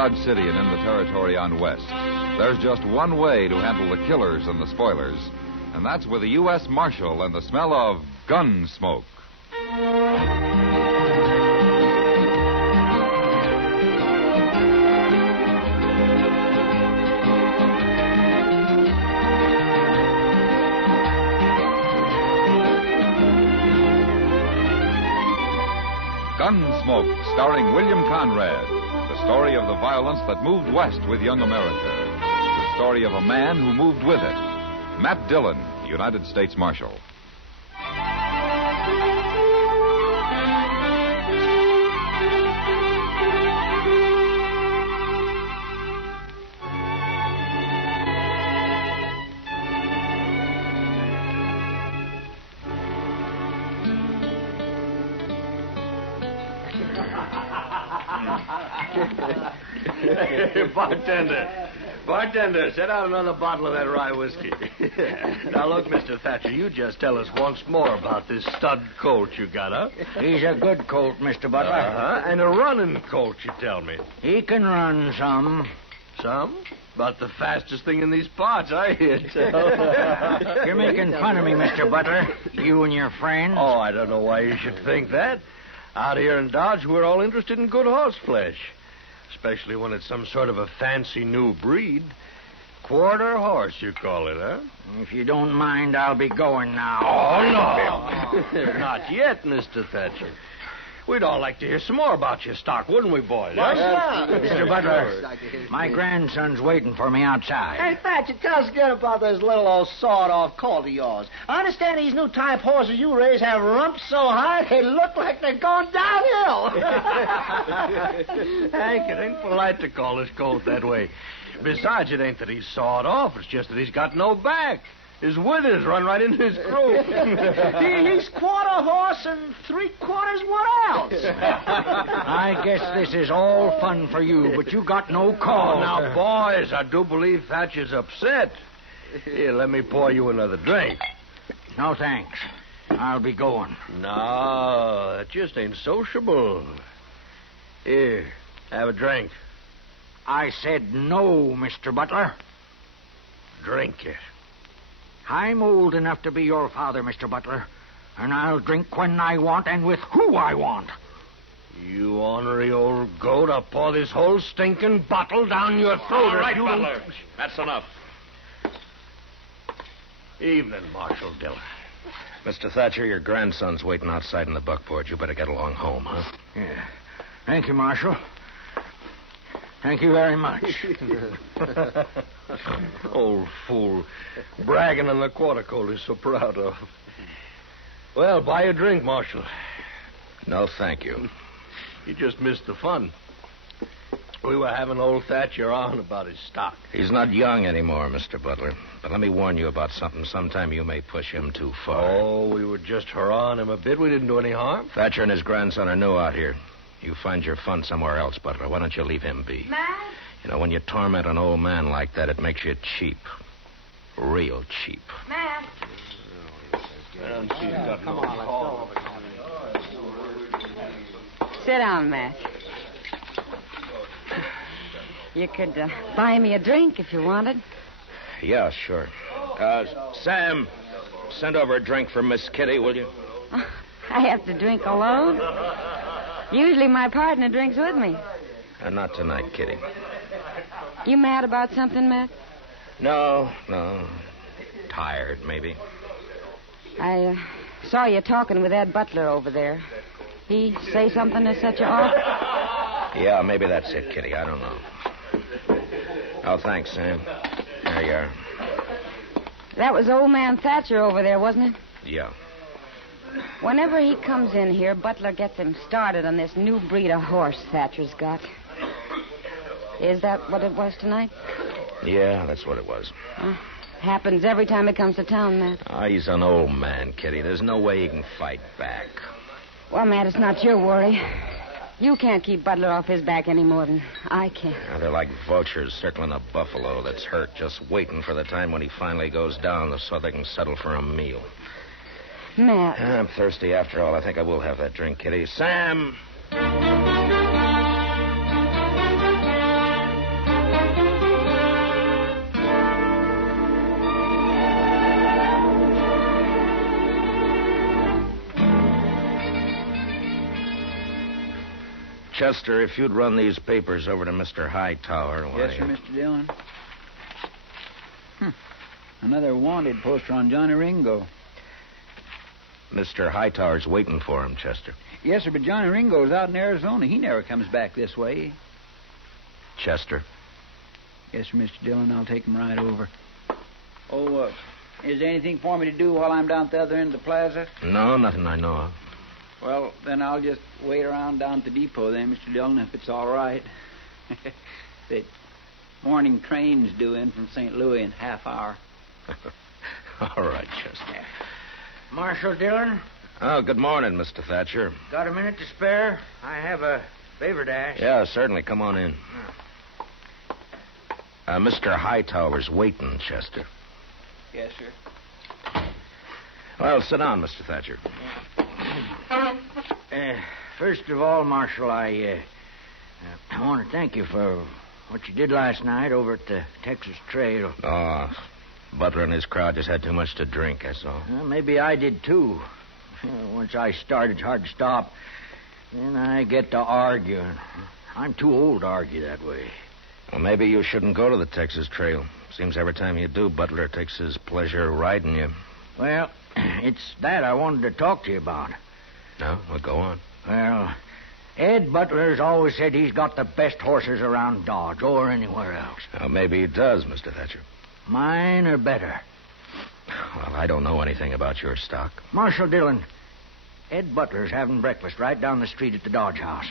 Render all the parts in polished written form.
Dodge City and in the territory on West, there's just one way to handle the killers and the spoilers, and that's with a U.S. Marshal and the smell of gun smoke. Gunsmoke, starring William Conrad. The story of the violence that moved west with young America. The story of a man who moved with it. Matt Dillon, United States Marshal. Bartender, set out another bottle of that rye whiskey. Now, look, Mr. Thatcher, you just tell us once more about this stud colt you got, huh? He's a good colt, Mr. Butler. And a running colt, you tell me. He can run some. Some? About the fastest thing in these parts, I hear tell. You're making fun of me, Mr. Butler. You and your friends. Oh, I don't know why you should think that. Out here in Dodge, we're all interested in good horse flesh. Especially when it's some sort of a fancy new breed. Quarter horse, you call it, huh? If you don't mind, I'll be going now. Oh, no. Not yet, Mr. Thatcher. We'd all like to hear some more about your stock, wouldn't we, boys? Mr. Butler, my grandson's waiting for me outside. Hey, Thatcher, tell us again about this little old sawed-off colt of yours. I understand these new type horses you raise have rumps so high they look like they're going downhill. Hank, it ain't polite to call this colt that way. Besides, it ain't that he's sawed off. It's just that he's got no back. His withers run right into his croup. He's quarter horse and three-quarters what else? I guess this is all fun for you, but you got no call. Oh, now, boys, I do believe Thatcher's upset. Here, let me pour you another drink. No, thanks. I'll be going. No, that just ain't sociable. Here, have a drink. I said no, Mr. Butler. Drink it. I'm old enough to be your father, Mr. Butler, and I'll drink when I want and with who I want. You ornery old goat, I'll pour this whole stinking bottle down your throat. All right, Butler. That's enough. Evening, Marshal Dillon. Mr. Thatcher, your grandson's waiting outside in the buckboard. You better get along home, huh? Yeah. Thank you, Marshal. Thank you very much. Old fool. Bragging on the quarter colt he's so proud of. Well, buy a drink, Marshal. No, thank you. You just missed the fun. We were having old Thatcher on about his stock. He's not young anymore, Mr. Butler. But let me warn you about something. Sometime you may push him too far. Oh, we were just hurrahing him a bit. We didn't do any harm. Thatcher and his grandson are new out here. You find your fun somewhere else, Butler. Why don't you leave him be? Matt? You know, when you torment an old man like that, it makes you cheap. Real cheap. Matt? Sit down, Matt. You could buy me a drink if you wanted. Yeah, sure. Sam, send over a drink for Miss Kitty, will you? I have to drink alone. Usually my partner drinks with me. Not tonight, Kitty. You mad about something, Matt? No. Tired, maybe. I saw you talking with Ed Butler over there. He say something to set you off? Yeah, maybe that's it, Kitty. I don't know. Oh, thanks, Sam. There you are. That was old man Thatcher over there, wasn't it? Yeah. Whenever he comes in here, Butler gets him started on this new breed of horse Thatcher's got. Is that what it was tonight? Yeah, that's what it was. Happens every time he comes to town, Matt. He's an old man, Kitty. There's no way he can fight back. Well, Matt, it's not your worry. You can't keep Butler off his back any more than I can. They're like vultures circling a buffalo that's hurt, just waiting for the time when he finally goes down so they can settle for a meal. Matt. I'm thirsty after all. I think I will have that drink, Kitty. Sam! Chester, if you'd run these papers over to Mr. Hightower. Yes, sir, Mr. Dillon. Another wanted poster on Johnny Ringo. Mr. Hightower's waiting for him, Chester. Yes, sir, but Johnny Ringo's out in Arizona. He never comes back this way. Chester? Yes, sir, Mr. Dillon. I'll take him right over. Oh, is there anything for me to do while I'm down at the other end of the plaza? No, nothing I know of. Well, then I'll just wait around down at the depot then, Mr. Dillon, if it's all right. The morning train's due in from St. Louis in half hour. All right, Chester. Marshal Dillon, Oh, good morning, Mr. Thatcher. got a minute to spare? I have a favor to ask. Yeah, certainly. Come on in. Mr. Hightower's waiting, Chester. Yes, sir. Well, sit down, Mr. Thatcher. First of all, Marshal, I want to thank you for what you did last night over at the Texas Trail. Oh, Butler and his crowd just had too much to drink, that's all. Well, maybe I did, too. Once I start, it's hard to stop. Then I get to arguing. I'm too old to argue that way. Well, maybe you shouldn't go to the Texas Trail. Seems every time you do, Butler takes his pleasure riding you. Well, it's that I wanted to talk to you about. No? Well, go on. Well, Ed Butler's always said he's got the best horses around Dodge or anywhere else. Well, maybe he does, Mr. Thatcher. Mine are better. Well, I don't know anything about your stock. Marshal Dillon, Ed Butler's having breakfast right down the street at the Dodge House.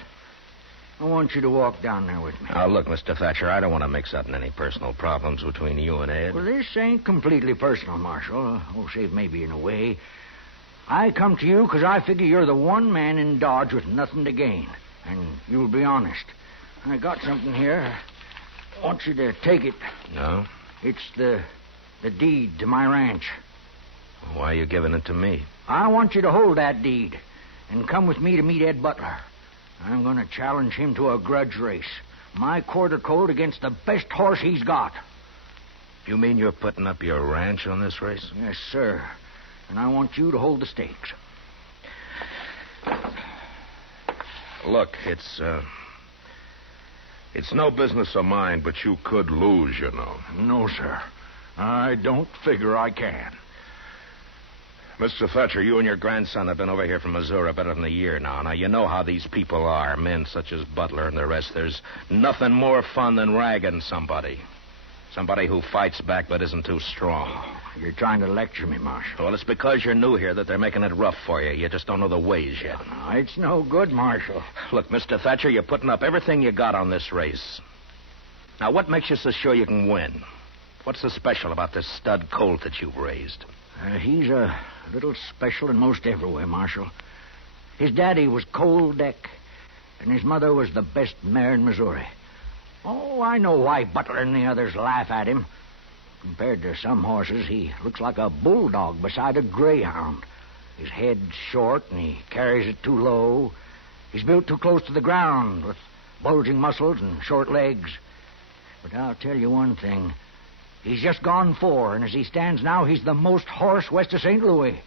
I want you to walk down there with me. Now, look, Mr. Thatcher, I don't want to mix up in any personal problems between you and Ed. Well, this ain't completely personal, Marshal. Oh, save maybe in a way. I come to you because I figure you're the one man in Dodge with nothing to gain. And you'll be honest. I got something here. I want you to take it. No? It's the deed to my ranch. Why are you giving it to me? I want you to hold that deed and come with me to meet Ed Butler. I'm going to challenge him to a grudge race. My quarter colt against the best horse he's got. You mean you're putting up your ranch on this race? Yes, sir. And I want you to hold the stakes. Look, it's no business of mine, but you could lose, you know. No, sir. I don't figure I can. Mr. Thatcher, you and your grandson have been over here from Missouri better than a year now. Now, you know how these people are, men such as Butler and the rest. There's nothing more fun than ragging somebody. Somebody who fights back but isn't too strong. You're trying to lecture me, Marshal. Well, it's because you're new here that they're making it rough for you. You just don't know the ways yet. No, it's no good, Marshal. Look, Mr. Thatcher, you're putting up everything you got on this race. Now, what makes you so sure you can win? What's so special about this stud colt that you've raised? He's a little special in most everywhere, Marshal. His daddy was Cold Deck, and his mother was the best mare in Missouri. Oh, I know why Butler and the others laugh at him. Compared to some horses, he looks like a bulldog beside a greyhound. His head's short, and he carries it too low. He's built too close to the ground, with bulging muscles and short legs. But I'll tell you one thing. He's just gone 4, and as he stands now, he's the most horse west of St. Louis.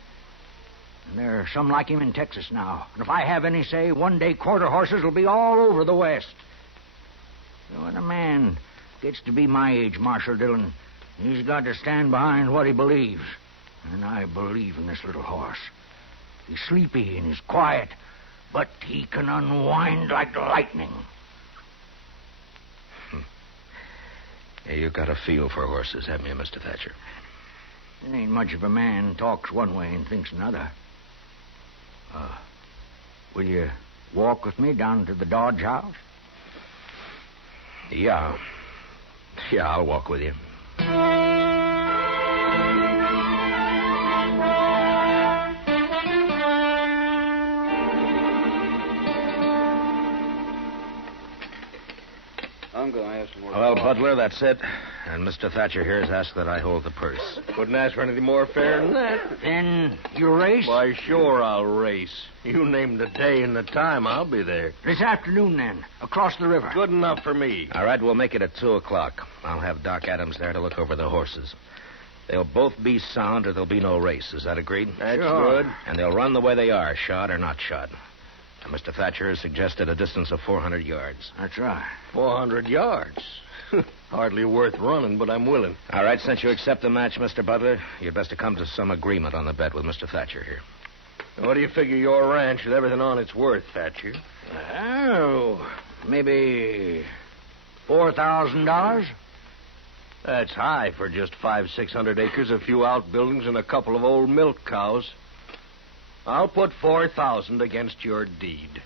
And there are some like him in Texas now. And if I have any say, one day quarter horses will be all over the West. So when a man gets to be my age, Marshal Dillon, he's got to stand behind what he believes. And I believe in this little horse. He's sleepy and he's quiet, but he can unwind like lightning. Yeah, you got a feel for horses, haven't you, Mr. Thatcher? It ain't much of a man talks one way and thinks another. Will you walk with me down to the Dodge House? Yeah. Yeah, I'll walk with you. I'm going to have some more. Well, Butler, that's it. And Mr. Thatcher here has asked that I hold the purse. Couldn't ask for anything more fair than that. Then you race? Why, sure I'll race. You name the day and the time, I'll be there. This afternoon, then, across the river. Good enough for me. All right, we'll make it at 2 o'clock. I'll have Doc Adams there to look over the horses. They'll both be sound or there'll be no race. Is that agreed? That's Sure. good. And they'll run the way they are, shod or not shod. And Mr. Thatcher has suggested a distance of 400 yards. That's right. 400 yards. Hardly worth running, but I'm willing. All right, since you accept the match, Mr. Butler, you'd best to come to some agreement on the bet with Mr. Thatcher here. What do you figure your ranch with everything on it's worth, Thatcher? Oh, maybe $4,000? That's high for just 500-600 acres, a few outbuildings, and a couple of old milk cows. I'll put 4,000 against your deed.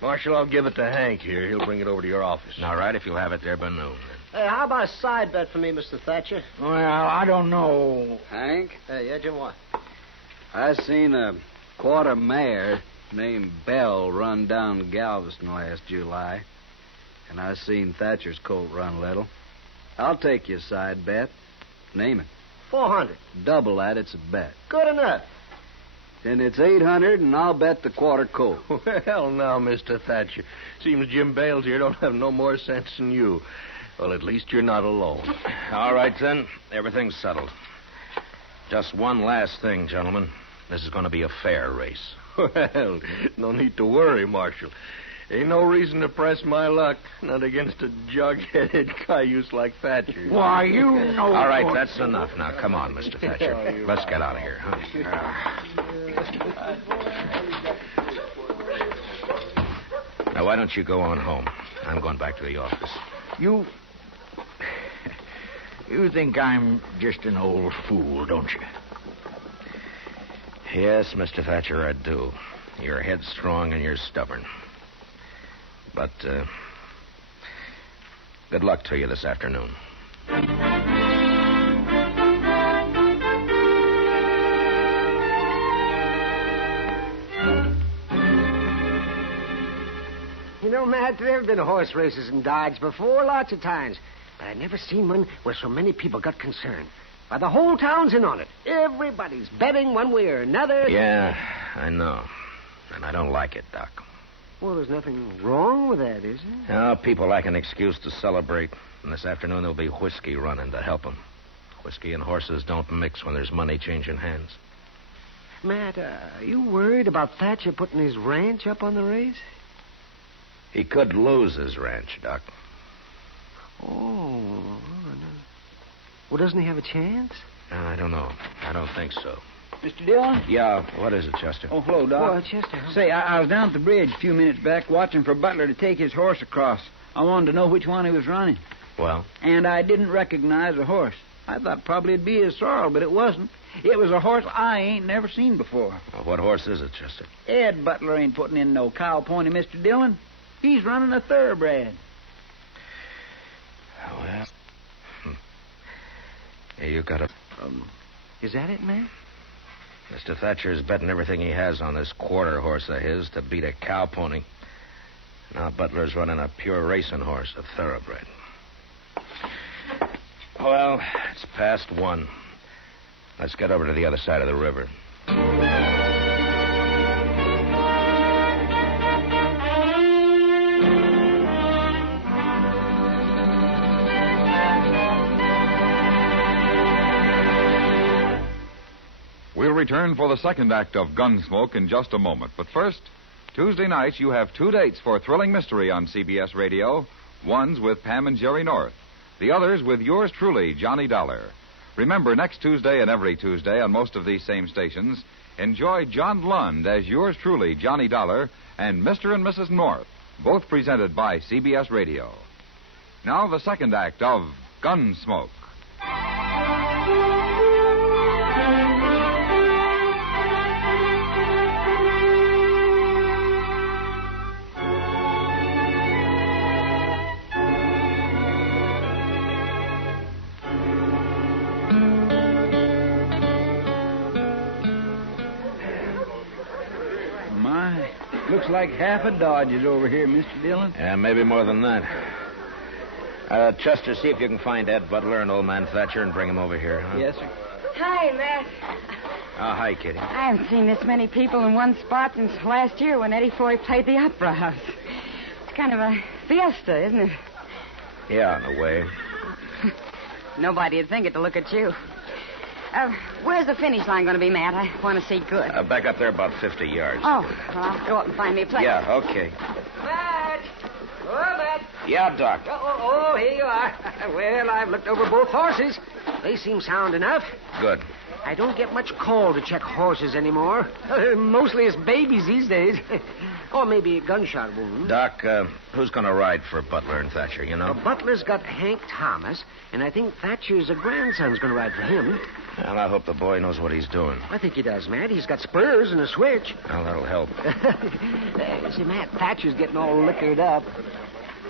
Marshal, I'll give it to Hank here. He'll bring it over to your office. All right, if you'll have it there by noon. Hey, how about a side bet for me, Mr. Thatcher? Well, I don't know. Hank, Hey, yeah, Jim, what? I seen a quarter mare named Bell run down Galveston last July. And I seen Thatcher's colt run little. I'll take your side bet. Name it. 400. Double that, it's a bet. Good enough. Then it's 800, and I'll bet the quarter colt. Well, now, Mr. Thatcher. Seems Jim Bales here don't have no more sense than you. Well, at least you're not alone. All right, then. Everything's settled. Just one last thing, gentlemen. This is going to be a fair race. Well, no need to worry, Marshal. Ain't no reason to press my luck, not against a jug-headed cayuse like Thatcher. Why, you know... All right, that's enough. Now, come on, Mr. Thatcher. Let's get out of here, huh? Now, why don't you go on home? I'm going back to the office. You think I'm just an old fool, don't you? Yes, Mr. Thatcher, I do. You're headstrong and you're stubborn. But, good luck to you this afternoon. You know, Matt, there have been horse races in Dodge before, lots of times. But I've never seen one where so many people got concerned. Why, the whole town's in on it. Everybody's betting one way or another. Yeah, I know. And I don't like it, Doc. Well, there's nothing wrong with that, is there? Oh, people like an excuse to celebrate. And this afternoon there'll be whiskey running to help them. Whiskey and horses don't mix when there's money changing hands. Matt, are you worried about Thatcher putting his ranch up on the race? He could lose his ranch, Doc. Oh. Well, doesn't he have a chance? I don't know. I don't think so. Mr. Dillon? Yeah, what is it, Chester? Oh, hello, Doc. Well, Chester, huh? Say, I was down at the bridge a few minutes back watching for Butler to take his horse across. I wanted to know which one he was running. Well? And I didn't recognize the horse. I thought probably it'd be his sorrel, but it wasn't. It was a horse I ain't never seen before. Well, what horse is it, Chester? Ed Butler ain't putting in no cow pony, Mr. Dillon. He's running a thoroughbred. Well. Yeah, you got a... Is that it, man? Mr. Thatcher's betting everything he has on this quarter horse of his to beat a cow pony. Now Butler's running a pure racing horse, a thoroughbred. Well, it's past 1. Let's get over to the other side of the river. We'll return for the second act of Gunsmoke in just a moment. But first, Tuesday nights you have 2 dates for Thrilling Mystery on CBS Radio. One's with Pam and Jerry North. The other's with yours truly, Johnny Dollar. Remember, next Tuesday and every Tuesday on most of these same stations, enjoy John Lund as yours truly, Johnny Dollar, and Mr. and Mrs. North, both presented by CBS Radio. Now the second act of Gunsmoke. Looks like half a Dodge is over here, Mr. Dillon. Yeah, maybe more than that. Chester, see if you can find Ed Butler and old man Thatcher and bring him over here, huh? Yes, sir. Hi, Matt. Oh, hi, Kitty. I haven't seen this many people in one spot since last year when Eddie Foy played the Opera House. It's kind of a fiesta, isn't it? Yeah, in a way. Nobody'd think it to look at you. Where's the finish line going to be, Matt? I want to see good. Back up there about 50 yards. Oh, well, I'll go up and find me a place. Yeah, okay. Matt! Oh, Matt! Yeah, Doc. Oh, here you are. Well, I've looked over both horses. They seem sound enough. Good. I don't get much call to check horses anymore. Mostly it's babies these days. Or maybe a gunshot wound. Doc, who's going to ride for Butler and Thatcher, you know? Butler's got Hank Thomas, and I think Thatcher's grandson's going to ride for him. Well, I hope the boy knows what he's doing. I think he does, Matt. He's got spurs and a switch. Well, that'll help. See, Matt, Thatcher's getting all liquored up.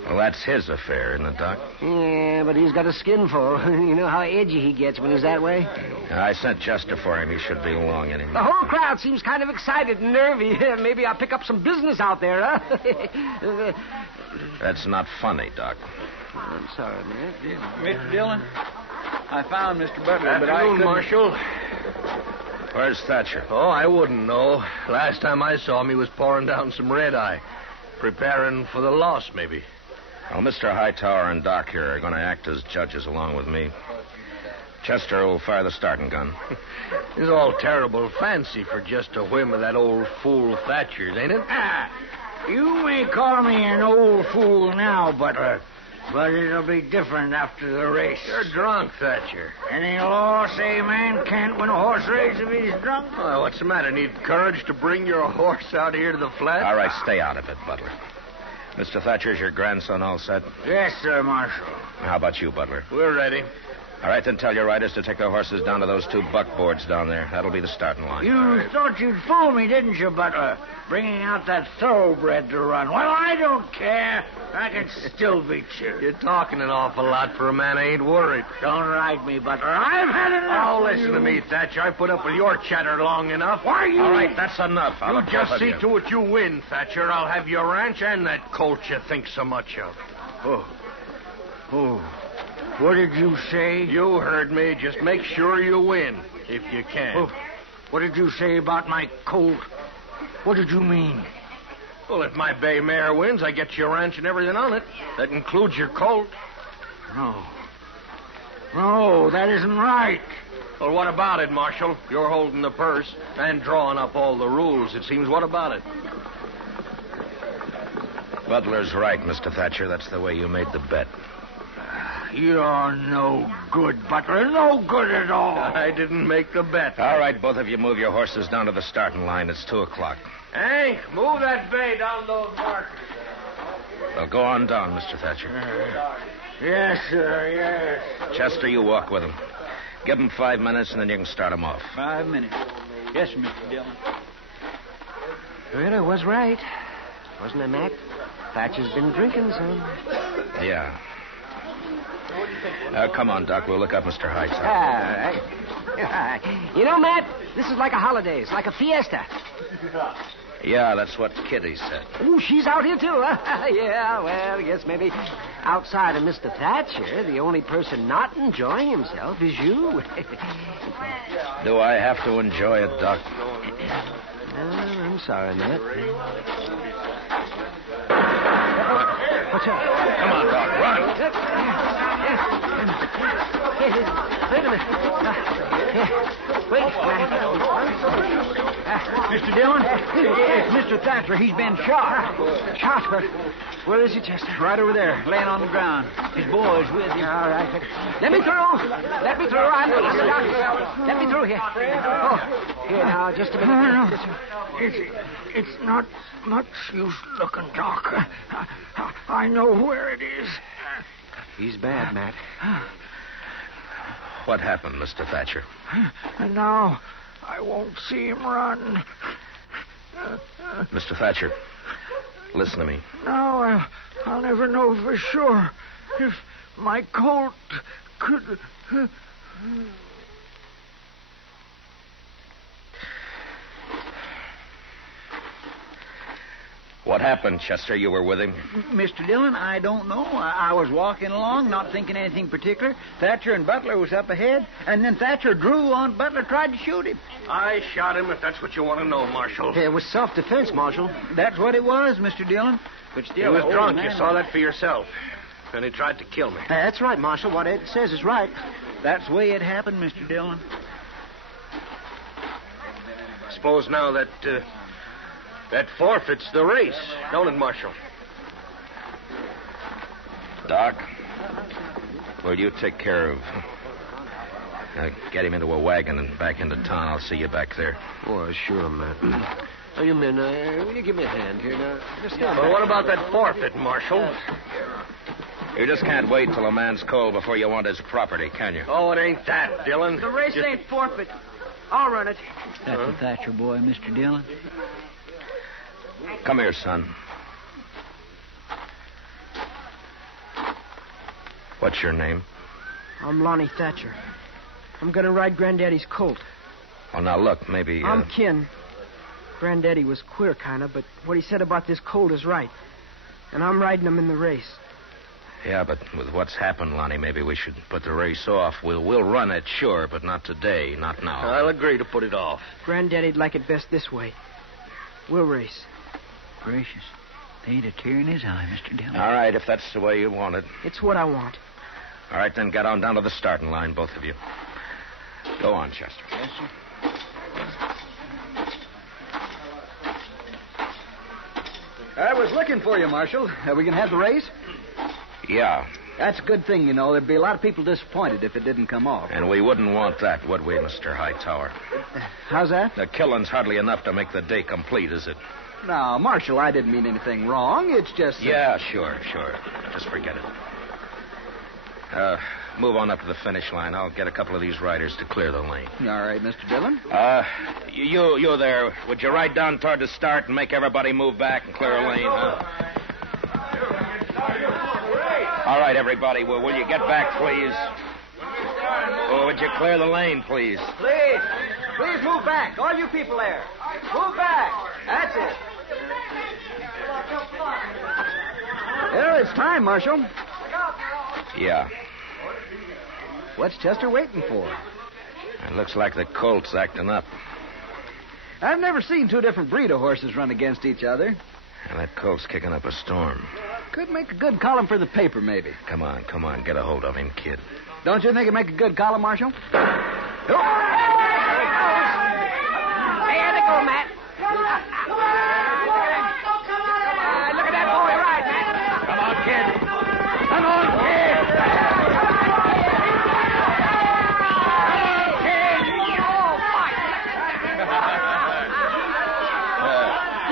Well, that's his affair, isn't it, Doc? Yeah, but he's got a skin full. You know how edgy he gets when he's that way? I sent Chester for him. He should be along any minute. The whole crowd seems kind of excited and nervy. Maybe I'll pick up some business out there, huh? That's not funny, Doc. I'm sorry, Matt. Mr. Dillon, I found Mr. Butler, but I Afternoon, couldn't... Marshal. Where's Thatcher? Oh, I wouldn't know. Last time I saw him, he was pouring down some red-eye. Preparing for the loss, maybe. Well, Mr. Hightower and Doc here are going to act as judges along with me. Chester will fire the starting gun. It's all terrible fancy for just a whim of that old fool Thatcher's, ain't it? You may call me an old fool now, Butler, but it'll be different after the race. You're drunk, Thatcher. Any law say a man can't win a horse race if he's drunk? Oh, what's the matter? Need courage to bring your horse out here to the flat? All right, stay out of it, Butler. Mr. Thatcher, is your grandson all set? Yes, sir, Marshal. How about you, Butler? We're ready. All right, then tell your riders to take their horses down to those two buckboards down there. That'll be the starting line. You thought you'd fool me, didn't you, Butler? Bringing out that thoroughbred to run. Well, I don't care. I can still beat you. You're talking an awful lot for a man who ain't worried. Don't ride me, Butler. I've had enough. Oh, of listen you. to me, Thatcher. I put up with your chatter long enough. Why you... All right, that's enough. I'll You have just both of see you. to it you win, Thatcher. I'll have your ranch and that colt you think so much of. Oh. What did you say? You heard me. Just make sure you win, if you can. Oh. What did you say about my colt? What did you mean? Well, if my bay mare wins, I get your ranch and everything on it. That includes your colt. No. No, that isn't right. Well, what about it, Marshal? You're holding the purse and drawing up all the rules, it seems. What about it? Butler's right, Mr. Thatcher. That's the way you made the bet. You're no good, Butler. No good at all. I didn't make the bet. All right, both of you move your horses down to the starting line. It's 2 o'clock. Hank, move that bay down those markers. Well, go on down, Mr. Thatcher. Yes, sir, yes. Chester, you walk with him. Give him 5 minutes, and then you can start him off. 5 minutes. Yes, Mr. Dillon. Well, I was right. Wasn't I, Matt? Thatcher's been drinking some. Yeah. Come on, Doc. We'll look up Mr. Hightower. All right. You know, Matt, this is like a holiday. It's like a fiesta. Yeah, that's what Kitty said. Ooh, she's out here, too, huh? Yeah, well, I guess maybe outside of Mr. Thatcher, the only person not enjoying himself is you. Do I have to enjoy it, Doc? I'm sorry, Matt. What's up? Come on, Doc. Run. Wait a minute. Wait. Mr. Dillon, it's Mr. Thatcher. He's been shot. Shot? Where is he, Chester? Right over there, laying on the ground. His boy's with him. All right. Let me through. Let me through. I'm the doctor. Let me through here. Oh, here now, just a minute. No. It's not much use looking, Doc. I know where it is. He's bad, Matt. What happened, Mr. Thatcher? And now I won't see him run. Mr. Thatcher, listen to me. Now I'll never know for sure if my colt could... What happened, Chester? You were with him? Mr. Dillon, I don't know. I was walking along, not thinking anything particular. Thatcher and Butler was up ahead, and then Thatcher drew on Butler, tried to shoot him. I shot him, if that's what you want to know, Marshal. It was self-defense, Marshal. That's what it was, Mr. Dillon. But He still, was the drunk. old You man- saw that for yourself. And he tried to kill me. That's right, Marshal. What Ed says is right. That's the way it happened, Mr. Dillon. suppose now that forfeits the race, don't it, Marshal? Doc, will you take care of... get him into a wagon and back into town. I'll see you back there. Oh, sure, Matt. Now, you men, will you give me a hand here now? Just stand Well, back. what about that forfeit, Marshal? You just can't wait till a man's cold before you want his property, can you? Oh, it ain't that, Dillon. The race ain't forfeit. I'll run it. That's the Thatcher boy, Mr. Dillon. Come here, son. What's your name? I'm Lonnie Thatcher. I'm going to ride Granddaddy's colt. Well, now, look, maybe... I'm kin. Granddaddy was queer, kind of, but what he said about this colt is right. And I'm riding him in the race. Yeah, but with what's happened, Lonnie, maybe we should put the race off. We'll run it, sure, but not today, not now. I'll agree to put it off. Granddaddy'd like it best this way. We'll race. Gracious. There ain't a tear in his eye, Mr. Dillon. All right, if that's the way you want it. It's what I want. All right, then get on down to the starting line, both of you. Go on, Chester. Yes, sir. I was looking for you, Marshal. Are we going to have the race? Yeah, That's a good thing, you know. There'd be a lot of people disappointed if it didn't come off. and we wouldn't want that, would we, Mr. Hightower? How's that? The killing's hardly enough to make the day complete, is it? Now, Marshal, I didn't mean anything wrong. It's just... Yeah, sure. Just forget it. Move on up to the finish line. I'll get a couple of these riders to clear the lane. All right, Mr. Dillon. You there. Would you ride down toward the start and make everybody move back and clear a lane, huh? All right, everybody. Well, will you get back, please? Oh, would you clear the lane, please? Please. Please move back. All you people there. Move back. That's it. Well, it's time, Marshal. Yeah. What's Chester waiting for? It looks like the colt's acting up. I've never seen two different breed of horses run against each other. And that colt's kicking up a storm. Could make a good column for the paper, maybe. Come on. Get a hold of him, kid. Don't you think it'd make a good column, Marshal? Hey, there they go, Matt. Look at that boy ride, Matt. Come on, kid. Come on, kid.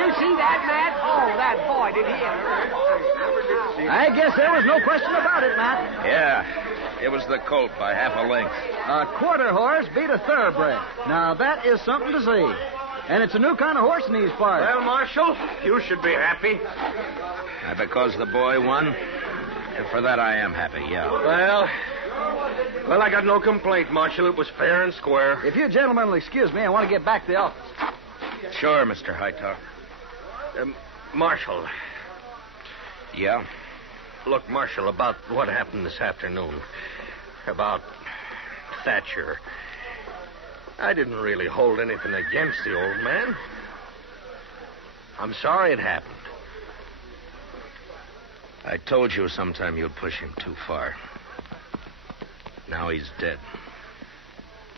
You see that, Matt? Oh, that boy, did he ever. I guess there was no question about it, Matt. Yeah. It was the colt by half a length. A quarter horse beat a thoroughbred. Now, that is something to see. And it's a new kind of horse in these parts. Well, Marshal, you should be happy. Because the boy won? And for that, I am happy, yeah. Well, I got no complaint, Marshal. It was fair and square. If you gentlemen will excuse me, I want to get back to the office. Sure, Mr. Hightower. Marshal. Yeah? Look, Marshal, about what happened this afternoon. About Thatcher. I didn't really hold anything against the old man. I'm sorry it happened. I told you sometime you'd push him too far. Now he's dead.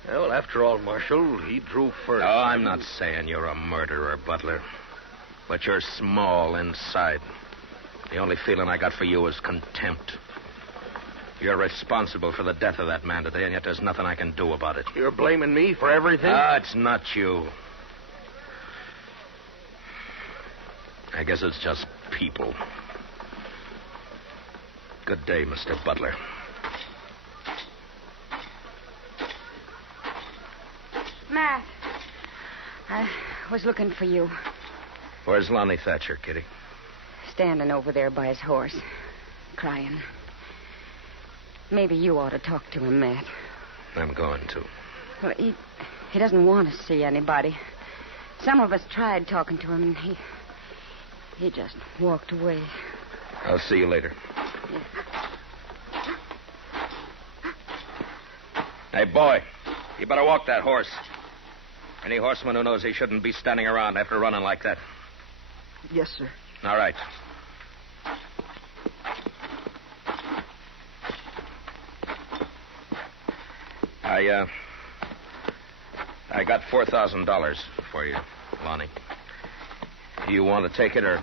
Well, after all, Marshal, he drew first. Oh, I'm not saying you're a murderer, Butler. But you're small inside. The only feeling I got for you is contempt. You're responsible for the death of that man today, and yet there's nothing I can do about it. You're blaming me for everything? It's not you. I guess it's just people. Good day, Mr. Butler. Matt, I was looking for you. Where's Lonnie Thatcher, Kitty? Standing over there by his horse, crying. Maybe you ought to talk to him, Matt. I'm going to. Well, he doesn't want to see anybody. Some of us tried talking to him, and he just walked away. I'll see you later. Yeah. Hey, boy, you better walk that horse. Any horseman who knows he shouldn't be standing around after running like that. Yes, sir. All right. I got $4,000 for you, Lonnie. You want to take it, or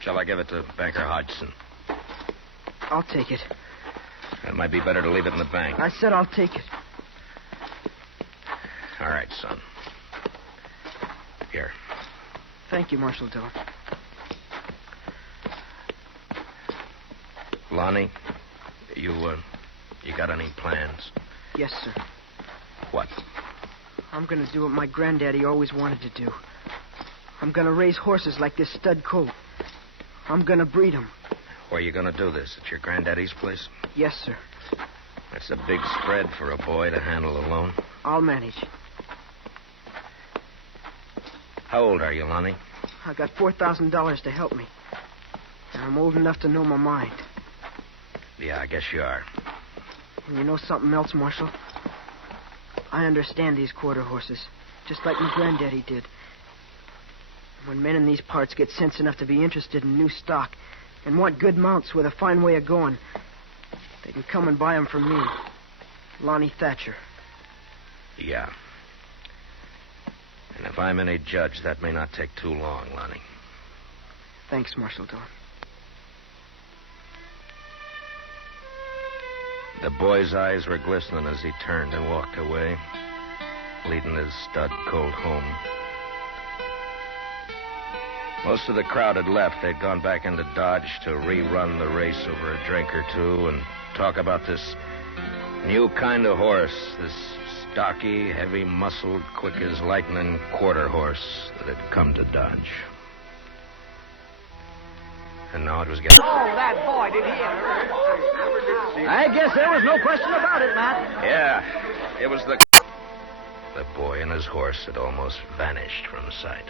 shall I give it to Banker Hodgson? I'll take it. It might be better to leave it in the bank. I said I'll take it. All right, son. Here. Thank you, Marshal Dillon. Lonnie, you got any plans? Yes, sir. What? I'm going to do what my granddaddy always wanted to do. I'm going to raise horses like this stud colt. I'm going to breed them. Where are you going to do this? At your granddaddy's place? Yes, sir. That's a big spread for a boy to handle alone. I'll manage. How old are you, Lonnie? I got $4,000 to help me. And I'm old enough to know my mind. Yeah, I guess you are. And you know something else, Marshal? I understand these quarter horses, just like my granddaddy did. When men in these parts get sense enough to be interested in new stock and want good mounts with a fine way of going, they can come and buy them from me, Lonnie Thatcher. Yeah. And if I'm any judge, that may not take too long, Lonnie. Thanks, Marshal Dillon. The boy's eyes were glistening as he turned and walked away, leading his stud colt home. Most of the crowd had left. They'd gone back into Dodge to rerun the race over a drink or two and talk about this new kind of horse, this stocky, heavy-muscled, quick as lightning quarter horse that had come to Dodge. And now it was getting... Oh, that boy, did he ever... I guess there was no question about it, Matt. Yeah, it was the... The boy and his horse had almost vanished from sight.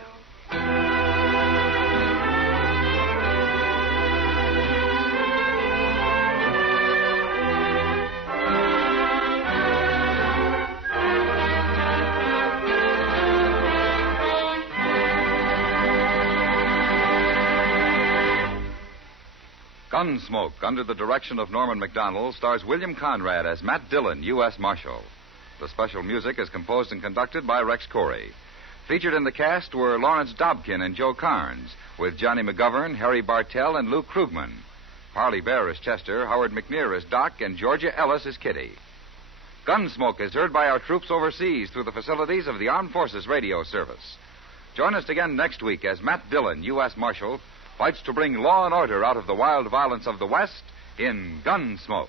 Gunsmoke, under the direction of Norman MacDonald, stars William Conrad as Matt Dillon, U.S. Marshal. The special music is composed and conducted by Rex Corey. Featured in the cast were Lawrence Dobkin and Joe Carnes, with Johnny McGovern, Harry Bartell, and Lou Krugman. Parley Bear is Chester, Howard McNear is Doc, and Georgia Ellis is Kitty. Gunsmoke is heard by our troops overseas through the facilities of the Armed Forces Radio Service. Join us again next week as Matt Dillon, U.S. Marshal, fights to bring law and order out of the wild violence of the West in Gunsmoke.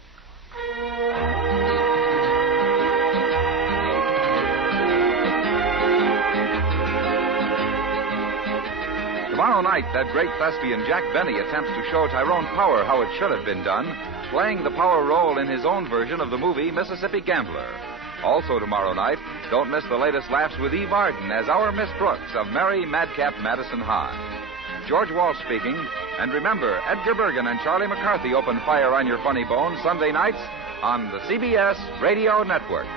Tomorrow night, that great thespian Jack Benny attempts to show Tyrone Power how it should have been done, playing the Power role in his own version of the movie Mississippi Gambler. Also tomorrow night, don't miss the latest laughs with Eve Arden as our Miss Brooks of Merry Madcap Madison High. George Walsh speaking. And remember, Edgar Bergen and Charlie McCarthy open fire on your funny bone Sunday nights on the CBS Radio Network.